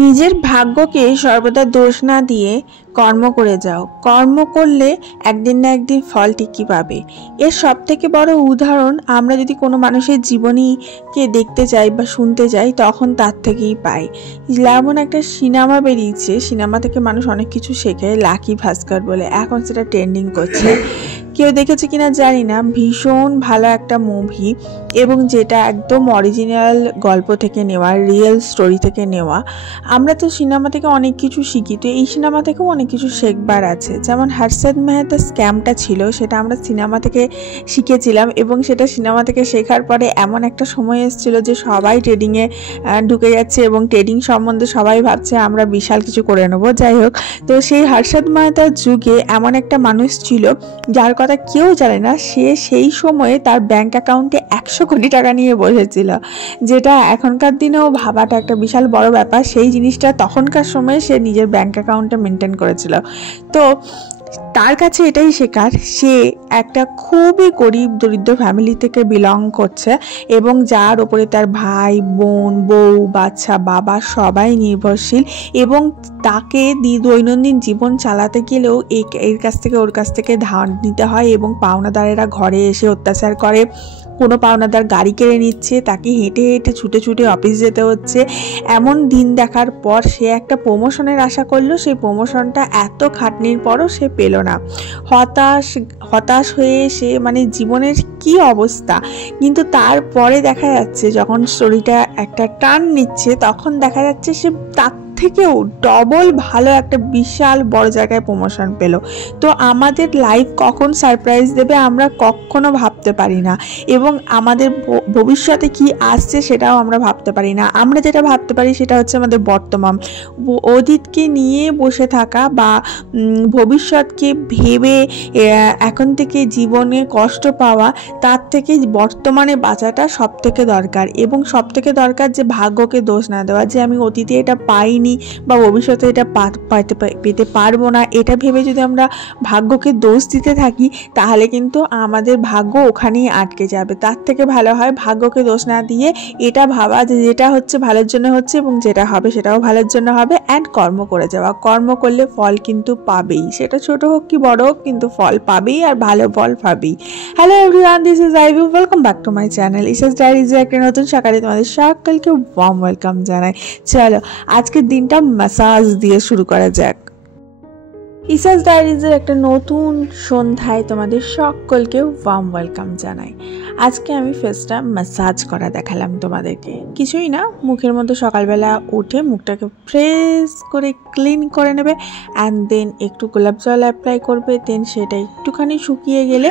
নিজের ভাগ্যকে সর্বদা দোষ না দিয়ে কর্ম করে যাও। কর্ম করলে একদিন না একদিন ফল ঠিকই পাবে। এর সব থেকে বড় উদাহরণ আমরা যদি কোনো মানুষের জীবনীকে দেখতে যাই বা শুনতে যাই, তখন তার থেকেই পাই। যেমন একটা সিনেমা বেরিয়েছে, সিনেমা থেকে মানুষ অনেক কিছু শেখে, লাকি ভাস্কর বলে, এখন সেটা ট্রেন্ডিং করছে। কেউ দেখেছে কিনা জানি না, ভীষণ ভালো একটা মুভি, এবং যেটা একদম অরিজিনাল গল্প থেকে নেওয়া, রিয়েল স্টোরি থেকে নেওয়া। আমরা তো সিনেমা থেকে অনেক কিছু শিখি, তো এই সিনেমা থেকেও অনেক কিছু শেখবার আছে। যেমন হর্ষদ মেহতার স্ক্যামটা ছিল, সেটা আমরা সিনেমা থেকে শিখেছিলাম, এবং সেটা সিনেমা থেকে শেখার পরে এমন একটা সময় এসেছিল যে সবাই ট্রেডিংয়ে ঢুকে যাচ্ছে, এবং ট্রেডিং সম্বন্ধে সবাই ভাবছে আমরা বিশাল কিছু করে নেবো। যাই হোক, তো সেই হর্ষদ মেহতার যুগে এমন একটা মানুষ ছিল যার কথা কেউ জানে না, সে সেই সময়ে তার ব্যাংক অ্যাকাউন্টে 100 কোটি টাকা নিয়ে বসেছিল, যেটা এখনকার দিনেও ভাবাটা একটা বিশাল বড় ব্যাপার। সেই জিনিসটা তখনকার সময়ে সে নিজের ব্যাংক অ্যাকাউন্টে মেনটেন করেছিল। তো তার কাছে এটাই শেখার, সে একটা খুবই গরিব দরিদ্র ফ্যামিলি থেকে বিলং করছে, এবং যার ওপরে তার ভাই বোন বউ বাচ্চা বাবা সবাই নির্ভরশীল, এবং তাকে দৈনন্দিন জীবন চালাতে গেলেও এর কাছ থেকে ওর কাছ থেকে ধার নিতে হয়, এবং পাওনাদারেরা ঘরে এসে অত্যাচার করে। কোনো পাওনাদার গাড়ি কেড়ে নিচ্ছে, তাকে হেঁটে হেঁটে ছুটে ছুটে অফিস যেতে হচ্ছে। এমন দিন দেখার পর সে একটা প্রমোশনের আশা করলো, সেই প্রমোশনটা এত খাটনির পরও সে পেল না। হতাশ হয়ে সে মানে জীবনের কি অবস্থা। কিন্তু তারপরে দেখা যাচ্ছে যখন স্টোরিটা একটা টার্ন নিচ্ছে, তখন দেখা যাচ্ছে সে তার থেকেও ডবল ভালো একটা বিশাল বড় জায়গায় প্রমোশন পেল। তো আমাদের লাইফ কখন সারপ্রাইজ দেবে আমরা কখনো ভাবতে পারি না, এবং আমাদের ভবিষ্যতে কি আসছে সেটাও আমরা ভাবতে পারি না। আমরা যেটা ভাবতে পারি সেটা হচ্ছে আমাদের বর্তমান। অতীতকে নিয়ে বসে থাকা বা ভবিষ্যৎকে ভেবে এখন থেকে জীবনে কষ্ট পাওয়া, তার থেকে বর্তমানে বাঁচাটা সব থেকে দরকার। এবং সব থেকে দরকার যে ভাগ্যকে দোষ না দেওয়া, যে আমি অতীতে এটা পাইনি বা ভবিষ্যতে এটা পেতে পারবো না, এটা ভেবে যদি আমরা ভাগ্যকে দোষ দিতে থাকি, তাহলে কিন্তু আমাদের ভাগ্য ওখানেই আটকে যাবে। তার থেকে ভালো হয় ভাগ্যকে দোষ না দিয়ে এটা ভাবা যে যেটা হচ্ছে ভালোর জন্য হচ্ছে, এবং যেটা হবে সেটাও ভালোর জন্য হবে, অ্যান্ড কর্ম করে যাওয়া। কর্ম করলে ফল কিন্তু পাবেই, সেটা ছোট হোক কি বড় হোক, কিন্তু ফল পাবেই, আর ভালো ফল পাবেই। Hello everyone, this is Ivy, welcome back to my channel ইসাস ডায়েরিজ। একটা নতুন সকালে তোমাদের সকলকে ওয়ার্ম ওয়েলকাম জানাই। চলো আজকের দিনটা ম্যাসাজ দিয়ে শুরু করা যাক। ইসাস ডায়েরিজের একটা নতুন সন্ধ্যায় তোমাদের সকলকে ওয়ার্ম ওয়েলকাম জানাই। আজকে আমি ফেসটা ম্যাসাজ করা দেখালাম তোমাদেরকে। কিছুই না, মুখের মধ্যে সকালবেলা উঠে মুখটাকে ফ্রেশ করে ক্লিন করে নেবে, অ্যান্ড দেন একটু গোলাপ জল অ্যাপ্লাই করবে। দেন সেটা একটুখানি শুকিয়ে গেলে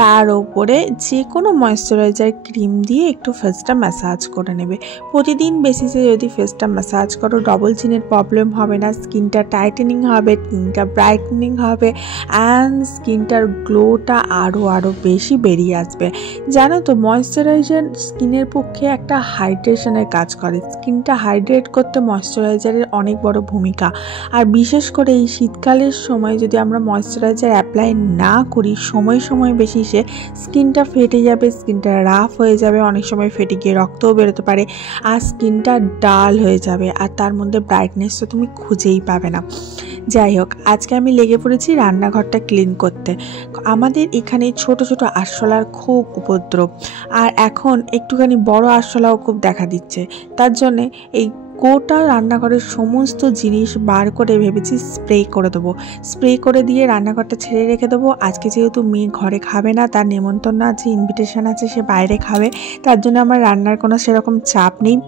তার ওপরে যে কোনো ময়েশ্চারাইজার ক্রিম দিয়ে একটু ফেসটা ম্যাসাজ করে নেবে। প্রতিদিন বেসিসে যদি ফেসটা ম্যাসাজ করো, ডবল চিনের প্রবলেম হবে না, স্কিনটা টাইটেনিং হবে, স্কিনটা ব্রাইটনিং হবে, অ্যান্ড স্কিনটার গ্লোটা আরও বেশি বেরিয়ে আসবে। জানো তো, ময়েশ্চারাইজার স্কিনের পক্ষে একটা হাইড্রেশনের কাজ করে। স্কিনটা হাইড্রেট করতে ময়েশ্চারাইজারের অনেক বড় ভূমিকা। আর বিশেষ করে এই শীতকালের সময় যদি আমরা ময়েশ্চারাইজার অ্যাপ্লাই না করি, সময় বেশি সে স্কিনটা ফেটে যাবে, স্কিনটা রাফ হয়ে যাবে, অনেক সময় ফেটে গিয়ে রক্তও বেরোতে পারে, আর স্কিনটা ডাল হয়ে যাবে, আর তার মধ্যে ব্রাইটনেস তো তুমি খুঁজেই পাবে না। যাই হোক, আজকে আমি লেগে পড়েছি রান্নাঘরটা ক্লিন করতে। আমাদের এখানে ছোট ছোট আরশোলার খুব উপদ্রব, আর এখন একটুখানি বড় আরশোলাও খুব দেখা দিচ্ছে। তার জন্যে এই গোটা রান্নাঘরের সমস্ত জিনিস বার করে ভেবেছি স্প্রে করে দেবো। স্প্রে করে দিয়ে রান্নাঘরটা ছেড়ে রেখে দেবো। আজকে যেহেতু মেয়ে ঘরে খাবে না, তার নেমন্তন্ন আছে, ইনভিটেশন আছে, সে বাইরে খাবে, তার জন্য আমার রান্নার কোনো সেরকম চাপ নেই।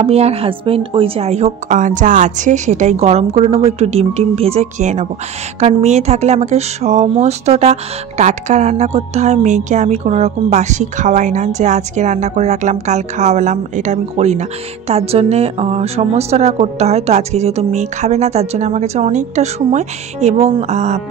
আমি আর হাজব্যান্ড ওই যাই হোক যা আছে সেটাই গরম করে নেবো, একটু ডিম ভেজে খেয়ে নেবো। কারণ মেয়ে থাকলে আমাকে সমস্তটা টাটকা রান্না করতে হয়। মেয়েকে আমি কোনো রকম বাসি খাওয়াই না, যে আজকে রান্না করে রাখলাম কাল খাওয়ালাম, এটা আমি করি না। তার জন্যে সমস্তটা করতে হয়। তো আজকে যেহেতু মেয়ে খাবে না, তার জন্য আমার কাছে অনেকটা সময়, এবং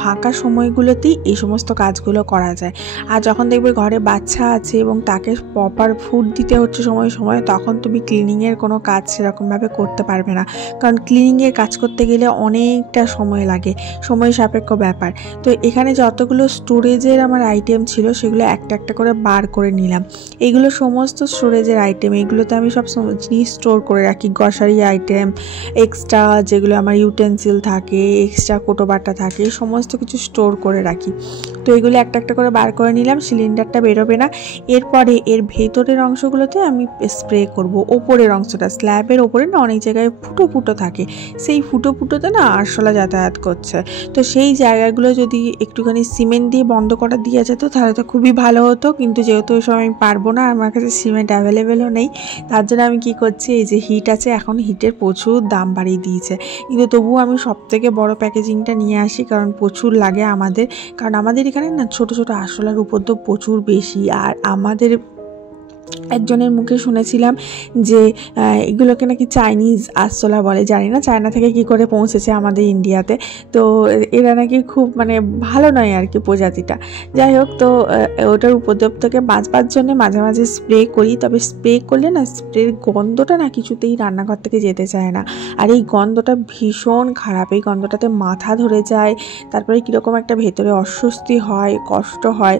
ফাঁকা সময়গুলোতেই এই সমস্ত কাজগুলো করা যায়। আর যখন দেখবে ঘরে বাচ্চা আছে এবং তাকে প্রপার ফুড দিতে হচ্ছে সময় তখন তুমি ক্লিনিংয়ের কোনো কোনো কাজ সেরকমভাবে করতে পারবে না, কারণ ক্লিনিংয়ের কাজ করতে গেলে অনেকটা সময় লাগে, সময় সাপেক্ষ ব্যাপার। তো এখানে যতগুলো স্টোরেজের আমার আইটেম ছিল সেগুলো একটা একটা করে বার করে নিলাম। এইগুলো সমস্ত স্টোরেজের আইটেম, এইগুলোতে আমি সব জিনিস স্টোর করে রাখি, গ্রসারি আইটেম, এক্সট্রা যেগুলো আমার ইউটেন্সিল থাকে, এক্সট্রা কোটো বাটা থাকে, সমস্ত কিছু স্টোর করে রাখি। তো এগুলো একটা একটা করে বার করে নিলাম, সিলিন্ডারটা বেরোবে না। এরপরে এর ভেতরের অংশগুলোতে আমি স্প্রে করব। ওপরের অংশটা, স্ল্যাবের ওপরে না অনেক জায়গায় ফুটো ফুটো থাকে, সেই ফুটো ফুটোতে না আরশোলা যাতায়াত করছে। তো সেই জায়গাগুলো যদি একটুখানি সিমেন্ট দিয়ে বন্ধ করা দিয়ে যেত তাহলে তো খুবই ভালো হতো, কিন্তু যেহেতু ওই সময় আমি পারবো না, আমার কাছে সিমেন্ট অ্যাভেলেবেলও নেই, তার জন্য আমি কি করছি, এই যে হিট আছে, এখন হিটের প্রচুর দাম বাড়িয়ে দিয়েছে, কিন্তু তবুও আমি সব থেকে বড় প্যাকেজিংটা নিয়ে আসি, কারণ প্রচুর লাগে আমাদের। কারণ আমাদের এখানে না ছোট ছোট আরশোলার উপদ্রব প্রচুর বেশি। আর আমাদের একজনের মুখে শুনেছিলাম যে এগুলোকে নাকি চাইনিজ আরশোলা বলে, জানি না চায়না থেকে কি করে পৌঁছেছে আমাদের ইন্ডিয়াতে। তো এরা নাকি খুব মানে ভালো নয় আর কি প্রজাতিটা। যাই হোক, তো ওটার উপদ্রব থেকে বাঁচবার জন্য মাঝে মাঝে স্প্রে করি, তবে স্প্রে করলে না স্প্রের গন্ধটা না কিছুতেই রান্নাঘর থেকে যেতে চায় না। আর এই গন্ধটা ভীষণ খারাপ, এই গন্ধটাতে মাথা ধরে যায়, তারপরে কীরকম একটা ভেতরে অস্বস্তি হয়, কষ্ট হয়,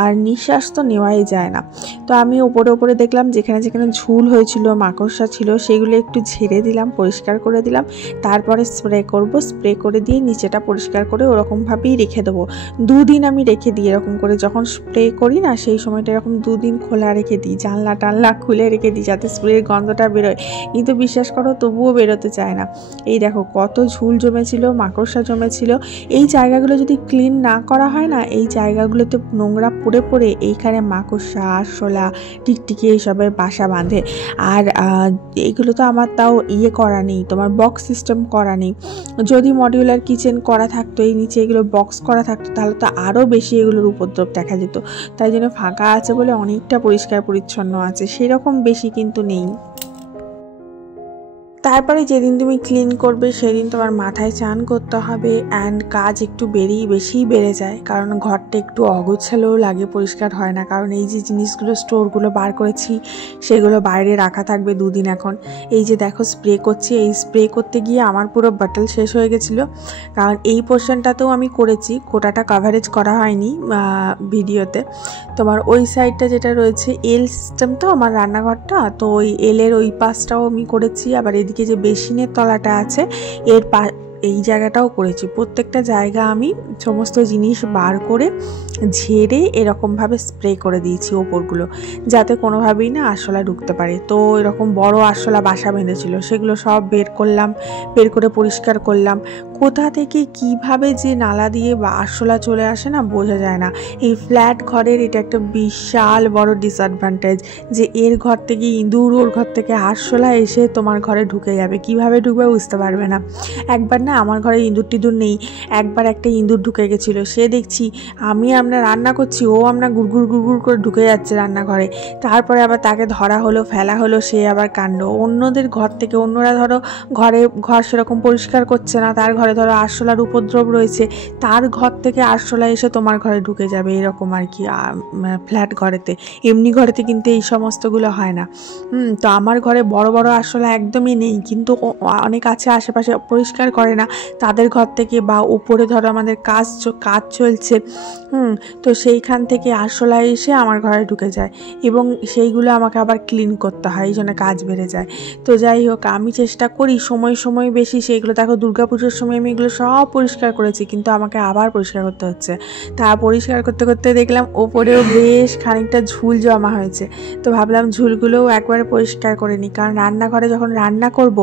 আর নিঃশ্বাস তো নেওয়াই যায় না। তো আমি ওপরে দেখলাম যেখানে যেখানে ঝুল হয়েছিল, মাকড়সা ছিল, সেগুলো একটু ঝেড়ে দিলাম, পরিষ্কার করে দিলাম, তারপরে স্প্রে করব। স্প্রে করে দিয়ে নিচেটা পরিষ্কার করে ওরকমভাবেই রেখে দেবো। 2 দিন আমি রেখে দিই এরকম করে, যখন স্প্রে করি না সেই সময়টা এরকম 2 দিন খোলা রেখে দিই, জানলা টানলা খুলে রেখে দিই যাতে স্প্রের গন্ধটা বেরোয়, কিন্তু বিশ্বাস করো তবুও বেরোতে চায় না। এই দেখো কত ঝুল জমেছিল, মাকড়সা জমেছিল। এই জায়গাগুলো যদি ক্লিন না করা হয় না, এই জায়গাগুলোতে নোংরা পড়ে পড়ে এইখানে মাকড়সা, আরশোলা, টিকটিকি এইসবের বাসা বাঁধে। আর এইগুলো তো আমার তাও করা নেই, তোমার বক্স সিস্টেম করা নেই। যদি মডিউলার কিচেন করা থাকতো, এই নিচে এগুলো বক্স করা থাকতো, তাহলে তো আরও বেশি এগুলোর উপদ্রব দেখা যেত। তাই জন্য ফাঁকা আছে বলে অনেকটা পরিষ্কার পরিচ্ছন্ন আছে, সেরকম বেশি কিন্তু নেই। তারপরে যেদিন তুমি ক্লিন করবে সেদিন তোমার মাথায় চান করতে হবে, অ্যান্ড কাজ একটু বেশিই বেড়ে যায়, কারণ ঘরটা একটু অগোছালোও লাগে, পরিষ্কার হয় না। কারণ এই যে জিনিসগুলো স্টোরগুলো বার করেছি সেগুলো বাইরে রাখা থাকবে 2 দিন। এখন এই যে দেখো স্প্রে করছি, এই স্প্রে করতে গিয়ে আমার পুরো বটল শেষ হয়ে গেছিলো, কারণ এই পোর্শনটাতেও আমি করেছি, গোটাটা কভারেজ করা হয়নি ভিডিওতে। তোমার ওই সাইডটা যেটা রয়েছে এল সিস্টেম, তো আমার রান্নাঘরটা, তো ওই এলের ওই পাশটাও আমি করেছি, আবার এদিকে যে বেসিনের তলাটা আছে এর এই জায়গাটাও করেছি। প্রত্যেকটা জায়গা আমি সমস্ত জিনিস বার করে ঝেড়ে এরকমভাবে স্প্রে করে দিয়েছি ওপরগুলো, যাতে কোনোভাবেই না আরশোলা ঢুকতে পারে। তো এরকম বড় আরশোলা বাসা বেঁধেছিল, সেগুলো সব বের করলাম, বের করে পরিষ্কার করলাম। কোথা থেকে কিভাবে যে নালা দিয়ে বা আরশোলা চলে আসে না বোঝা যায় না। এই ফ্ল্যাট ঘরের এটা একটা বিশাল বড় ডিসঅ্যাডভান্টেজ, যে এর ঘর থেকে ইঁদুর, ওর ঘর থেকে আরশোলা এসে তোমার ঘরে ঢুকে যাবে, কিভাবে ঢুকবে বুঝতে পারবে না। একবার না আমার ঘরে ইঁদুর টিঁদুর নেই, একবার একটা ইঁদুর ঢুকে গেছিলো, সে দেখছি আমরা রান্না করছি, ও আমরা গুড়গুড় করে ঢুকে যাচ্ছে রান্নাঘরে। তারপরে আবার তাকে ধরা হলো, ফেলা হলো, সে আবার কাণ্ড। অন্যদের ঘর থেকে, অন্যরা ধরো ঘর সেরকম পরিষ্কার করছে না, তার ঘরে ধরো আরশোলার উপদ্রব রয়েছে, তার ঘর থেকে আরশোলা এসে তোমার ঘরে ঢুকে যাবে, এরকম আর কি ফ্ল্যাট ঘরেতে। এমনি ঘরেতে কিন্তু এই সমস্তগুলো হয় না। তো আমার ঘরে বড় বড় আরশোলা একদমই নেই, কিন্তু অনেক আছে আশেপাশে পরিষ্কার করে না, তাদের ঘর থেকে, বা উপরে ধরো আমাদের কাজ চলছে, তো সেইখান থেকে আরশোলা এসে আমার ঘরে ঢুকে যায়, এবং সেইগুলো আমাকে আবার ক্লিন করতে হয়, এই জন্য কাজ বেড়ে যায়। তো যাই হোক, আমি চেষ্টা করি সময় বেশি সেইগুলো, দেখো দুর্গাপুজোর সময় আমি এগুলো সব পরিষ্কার করেছি, কিন্তু আমাকে আবার পরিষ্কার করতে হচ্ছে। তা পরিষ্কার করতে করতে দেখলাম ওপরেও বেশ খানিকটা ঝুল জমা হয়েছে, তো ভাবলাম ঝুলগুলোও একবারে পরিষ্কার করে নিই, কারণ রান্নাঘরে যখন রান্না করব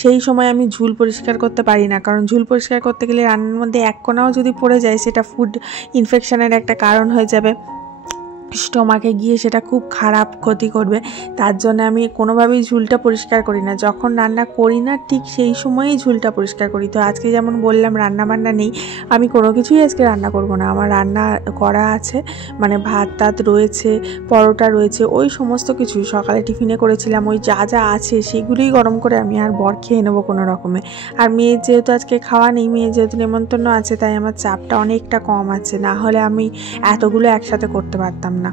সেই সময় আমি ঝুল পরিষ্কার করতে পারি না, কারণ ঝুল পরিষ্কার করতে গেলে রান্নার মধ্যে এক কোনাও যদি পড়ে যায় সেটা ফুড ইনফেকশনের একটা কারণ হয়ে যাবে, স্টোমাকে গিয়ে সেটা খুব খারাপ ক্ষতি করবে। তার জন্য আমি কোনোভাবেই ঝুলটা পরিষ্কার করি না, যখন রান্না করি না ঠিক সেই সময়ই ঝুলটা পরিষ্কার করি। তো আজকে যেমন বললাম রান্না বান্না নেই, আমি কোনো কিছুই আজকে রান্না করব না, আমার রান্না করা আছে, মানে ভাত টাত রয়েছে, পরোটা রয়েছে, ওই সমস্ত কিছু সকালে টিফিনে করেছিলাম, ওই যা আছে সেগুলোই গরম করে আমি আর বর খেয়ে নেবো কোনো রকমে। আর মেয়ের যেহেতু আজকে খাওয়া নেই, মেয়ের যেহেতু নেমন্তন্ন আছে, তাই আমার চাপটা অনেকটা কম আছে, না হলে আমি এতগুলো একসাথে করতে পারতাম না। না।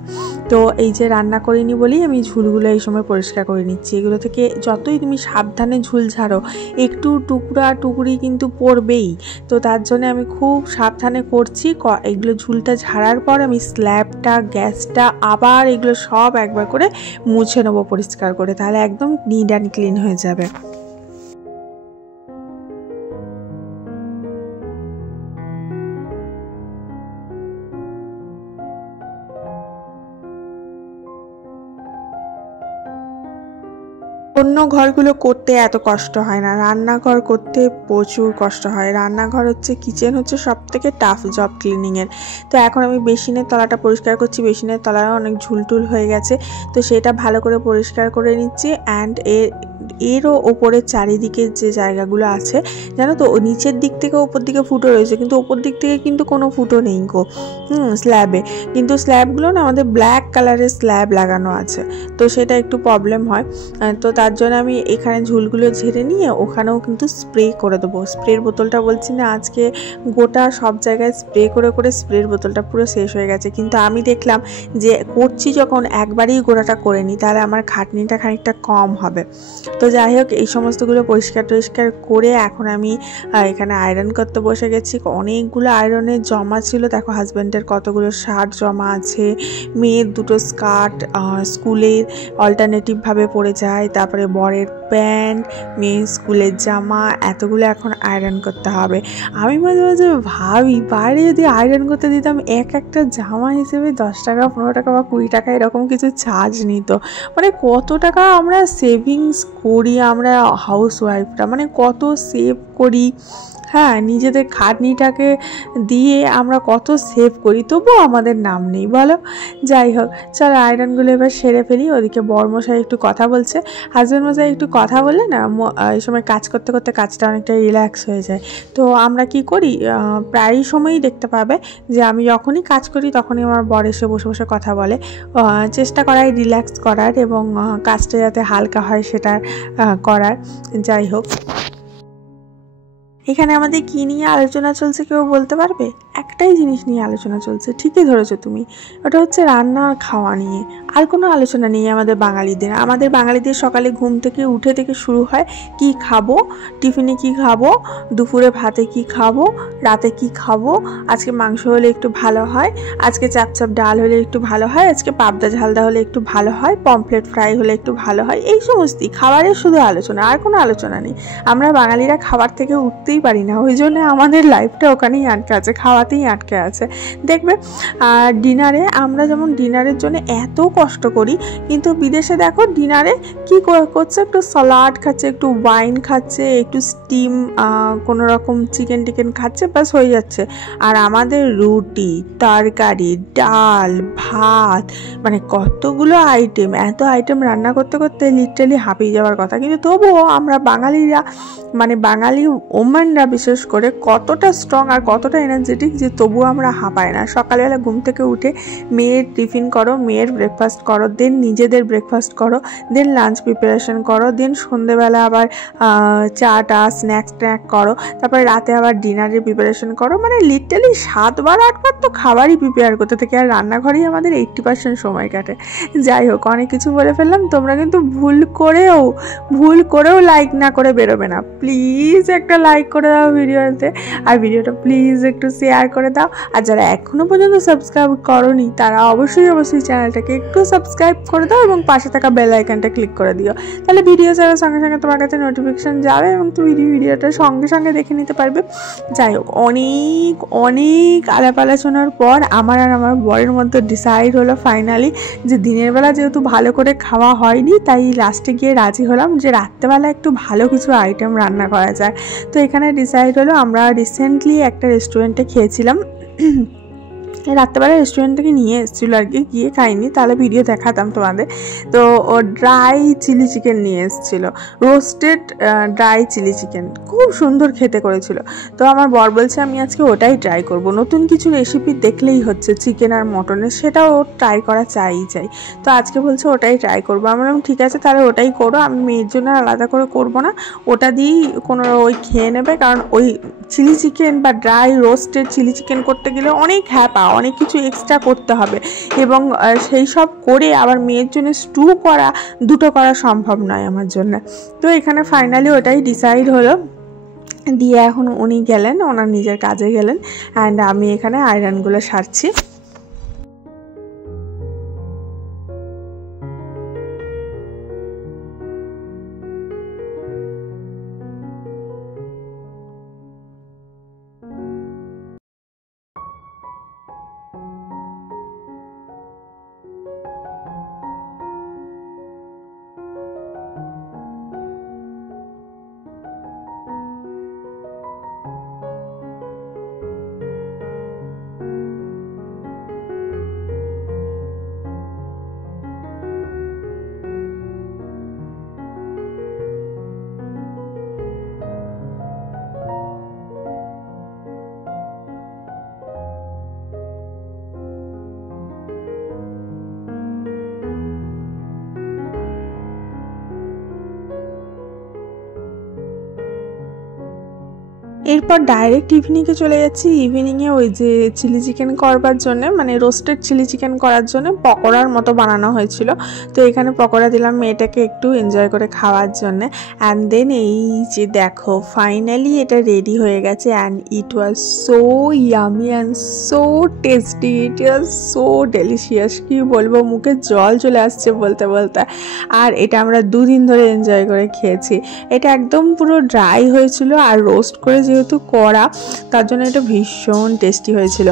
তো এই যে রান্না করিনি বলেই আমি ঝুলগুলো এই সময় পরিষ্কার করে নিচ্ছি। এগুলো থেকে যতই তুমি সাবধানে ঝুল ঝাড়ো একটু টুকরা টুকরি কিন্তু পড়বেই। তো তার জন্য আমি খুব সাবধানে করছি। এগুলো ঝুলটা ঝাড়ার পর আমি স্ল্যাবটা, গ্যাসটা আবার এগুলো সব একবার করে মুছে নেবো পরিষ্কার করে, তাহলে একদম নিট অ্যান্ড ক্লিন হয়ে যাবে। অন্য ঘরগুলো করতে এত কষ্ট হয় না, রান্নাঘর করতে প্রচুর কষ্ট হয়। রান্নাঘর হচ্ছে, কিচেন হচ্ছে সব থেকে টাফ জব ক্লিনিংয়ের। তো এখন আমি বেসিনের তলাটা পরিষ্কার করছি। বেসিনের তলায় অনেক ঝুলটুল হয়ে গেছে, তো সেটা ভালো করে পরিষ্কার করে নিচ্ছি। অ্যান্ড এরও ওপরের চারিদিকে যে জায়গাগুলো আছে জানো তো, নিচের দিক থেকে ওপর দিকে ফুটো রয়েছে, কিন্তু ওপর দিক থেকে কিন্তু কোনো ফুটো নেই গো স্ল্যাবে। কিন্তু স্ল্যাবগুলো না আমাদের ব্ল্যাক কালারের স্ল্যাব লাগানো আছে, তো সেটা একটু প্রবলেম হয়। তো তার জন্য আমি এখানে ঝুলগুলো ঝেড়ে নিয়ে ওখানেও কিন্তু স্প্রে করে দেবো। স্প্রের বোতলটা বলছি না, আজকে গোটা সব জায়গায় স্প্রে করে করে স্প্রের বোতলটা পুরো শেষ হয়ে গেছে। কিন্তু আমি দেখলাম যে করছি যখন একবারেই গোড়াটা করে নিই, তাহলে আমার খাটনিটা খানিকটা কম হবে। তো যাই হোক, এই সমস্তগুলো পরিষ্কার টরিষ্কার করে এখন আমি এখানে আয়রন করতে বসে গেছি। অনেকগুলো আয়রনের জমা ছিল, দেখো হাজব্যান্ডের কতগুলো শার্ট জমা আছে, মেয়ের দুটো স্কার্ট স্কুলের অল্টারনেটিভভাবে পরে যায়, তারপরে বরের প্যান্ট, মেয়ের স্কুলের জামা, এতগুলো এখন আয়রন করতে হবে। আমি মাঝে মাঝে ভাবি বাইরে যদি আয়রন করতে দিতাম এক একটা জামা হিসেবে 10 টাকা 15 টাকা বা 20 টাকা এরকম কিছু চার্জ নিত। মানে কত টাকা আমরা সেভিংস করি, আমরা হাউস ওয়াইফরা মানে কত সেভ করি। হ্যাঁ, নিজেদের খাটনিটাকে দিয়ে আমরা কত সেভ করি, তবুও আমাদের নাম নেই বলো। যাই হোক, চলো আয়রনগুলো এবার সেরে ফেলি। ওদিকে বরমশাই একটু কথা বলছে। হাজব্যান্ড মশাই একটু কথা বললে না এই সময় কাজ করতে করতে কাজটা অনেকটা রিল্যাক্স হয়ে যায়। তো আমরা কি করি, প্রায় সময়ই দেখতে পাবে যে আমি যখনই কাজ করি তখনই আমার বর এসে বসে বসে কথা বলে। চেষ্টা করাই রিল্যাক্স করার এবং কাজটা যাতে হালকা হয় সেটা করার। যাই হোক, এখানে আমাদের কী নিয়ে আলোচনা চলছে কেউ বলতে পারবে? একটাই জিনিস নিয়ে আলোচনা চলছে, ঠিকই ধরেছো তুমি, ওটা হচ্ছে রান্না আর খাওয়া নিয়ে। আর কোনো আলোচনা নেই আমাদের বাঙালিদের। আমাদের বাঙালিদের সকালে ঘুম থেকে উঠে থেকে শুরু হয় কি খাবো, টিফিনে কি খাবো, দুপুরে ভাতে কি খাবো, রাতে কি খাবো, আজকে মাংস হলে একটু ভালো হয়, আজকে চাপচাপ ডাল হলে একটু ভালো হয়, আজকে পাবদা ঝালদা হলে একটু ভালো হয়, পমফ্লেট ফ্রাই হলে একটু ভালো হয়। এই সমস্তই খাবারের শুধু আলোচনা, আর কোনো আলোচনা নেই। আমরা বাঙালিরা খাবার থেকে উঠতেই পারি না, ওই জন্য আমাদের লাইফটা ওখানেই আটকে আছে, খাওয়াতেই আটকে আছে। দেখবে আর ডিনারে, আমরা যেমন ডিনারের জন্য এত কষ্ট করি, কিন্তু বিদেশে দেখো ডিনারে কি করছে, একটু সালাড খাচ্ছে, একটু ওয়াইন খাচ্ছে, একটু স্টিম কোনো রকম চিকেন টিকেন খাচ্ছে, ব্যাস হয়ে যাচ্ছে। আর আমাদের রুটি, তরকারি, ডাল, ভাত, মানে কতগুলো আইটেম, এত আইটেম রান্না করতে করতে লিটারালি হাঁপিয়ে যাওয়ার কথা। কিন্তু তবুও আমরা বাঙালিরা, মানে বাঙালি ওমেনরা বিশেষ করে কতটা স্ট্রং আর কতটা এনার্জেটিক যে তবুও আমরা হাঁপাই না। সকালবেলা ঘুম থেকে উঠে মেয়ের টিফিন করো, মেয়ের ব্রেকফাস্ট করো, দেন নিজেদের ব্রেকফাস্ট করো, দেন লাঞ্চ প্রিপারেশন করো, দেন সন্ধ্যেবেলা আবার চাটা স্ন্যাক্স ট্যাক করো, তারপরে রাতে আবার ডিনারের প্রিপারেশন করো। মানে লিটারালি 7বার 8বার তো খাবারই প্রিপেয়ার করতে থেকে, আর রান্নাঘরেই আমাদের 80% সময় কাটে। যাই হোক, অনেক কিছু বলে ফেললাম। তোমরা কিন্তু ভুল করেও লাইক না করে বেরোবে না। প্লিজ একটা লাইক করে দাও ভিডিওতে, আর ভিডিওটা প্লিজ একটু শেয়ার করে দাও। আর যারা এখনো পর্যন্ত সাবস্ক্রাইব করোনি তারা অবশ্যই চ্যানেলটাকে একটু সাবস্ক্রাইব করে দাও এবং পাশে থাকা বেল আইকনটা ক্লিক করে দিও, তাহলে ভিডিও ছাড়ার সঙ্গে সঙ্গে তোমার কাছে নোটিফিকেশন যাবে এবং তুমি ভিডিওটা সঙ্গে সঙ্গে দেখে নিতে পারবে। যাই হোক, অনেক আলাপ আলোচনার পর আমার আর আমার বরের মধ্যে ডিসাইড হলো ফাইনালি যে দিনের বেলা যেহেতু ভালো করে খাওয়া হয়নি, তাই লাস্টে গিয়ে রাজি হলাম যে রাত্রেবেলা একটু ভালো কিছু আইটেম রান্না করা যায়। তো এখানে ডিসাইড হলো, আমরা রিসেন্টলি একটা রেস্টুরেন্টে খেয়েছিলাম। রাত্রেবেলা রেস্টুরেন্ট থেকে নিয়ে এসেছিলো আর কি, গিয়ে খাইনি, তাহলে ভিডিও দেখাতাম তোমাদের। তো ও ড্রাই চিলি চিকেন নিয়ে এসেছিলো, রোস্টেড ড্রাই চিলি চিকেন, খুব সুন্দর খেতে করেছিল। তো আমার বর বলছে আমি আজকে ওটাই ট্রাই করব, নতুন কিছু রেসিপি দেখলেই হচ্ছে চিকেন আর মটনের, সেটাও ট্রাই করা চাই। তো আজকে বলছে ওটাই ট্রাই করবো। আমি বললাম ঠিক আছে, তাহলে ওটাই করো, আমি মেয়ের জন্য আলাদা করে করবো না, ওটা দিয়েই কোনো ওই খেয়ে নেবে। কারণ ওই চিলি চিকেন বা ড্রাই রোস্টেড চিলি চিকেন করতে গেলে অনেক হ্যাপ অনেক কিছু এক্সট্রা করতে হবে, এবং সেই সব করে আবার মেয়ের জন্য স্টু করা, দুটো করা সম্ভব নয় আমার জন্য। তো এখানে ফাইনালি ওটাই ডিসাইড হলো। দিয়ে এখন উনি গেলেন, ওনার নিজের কাজে গেলেন, অ্যান্ড আমি এখানে আয়রনগুলো সারছি। এরপর ডাইরেক্ট ইভিনিংয়ে চলে যাচ্ছি। ইভিনিংয়ে ওই যে চিলি চিকেন করবার জন্য, মানে রোস্টেড চিলি চিকেন করার জন্য পকোড়ার মতো বানানো হয়েছিল। তো এখানে পকোড়া দিলাম মেয়েটাকে একটু এনজয় করে খাওয়ার জন্য। অ্যান্ড দেন এই যে দেখো ফাইনালি এটা রেডি হয়ে গেছে, and it was so yummy and so tasty, it was so delicious. কি বলবো, মুখে জল চলে আসছে বলতে বলতে। আর এটা আমরা 2 দিন ধরে এনজয় করে খেয়েছি। এটা একদম পুরো ড্রাই হয়েছিল, আর রোস্ট করে যেহেতু করা, তার জন্য এটা ভীষণ টেস্টি হয়েছিল।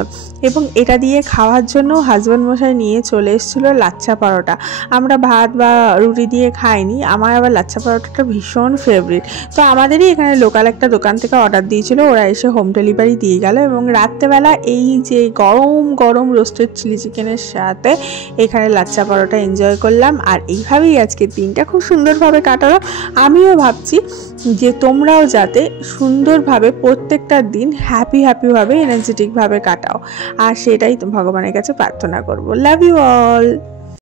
এবং এটা দিয়ে খাওয়ার জন্য হাজব্যান্ড মশাই নিয়ে চলে এসেছিলো লাচ্ছা পরোটা। আমরা ভাত বা রুটি দিয়ে খাইনি, আমার আবার লাচ্ছা পরোটাটা ভীষণ ফেভারিট। তো আমাদেরই এখানে লোকাল একটা দোকান থেকে অর্ডার দিয়েছিল, ওরা এসে হোম ডেলিভারি দিয়ে গেল। এবং রাত্রেবেলা এই যে গরম গরম রোস্টেড চিলি চিকেনের সাথে এখানে লাচ্ছা পরোটা এনজয় করলাম। আর এইভাবেই আজকের দিনটা খুব সুন্দরভাবে কাটালাম। আমিও ভাবছি যে তোমরাও যাতে সুন্দরভাবে প্রত্যেকটা দিন হ্যাপিভাবে এনার্জেটিকভাবে কাটাও, আর সেটাই ভগবানের কাছে প্রার্থনা করব। Love you all.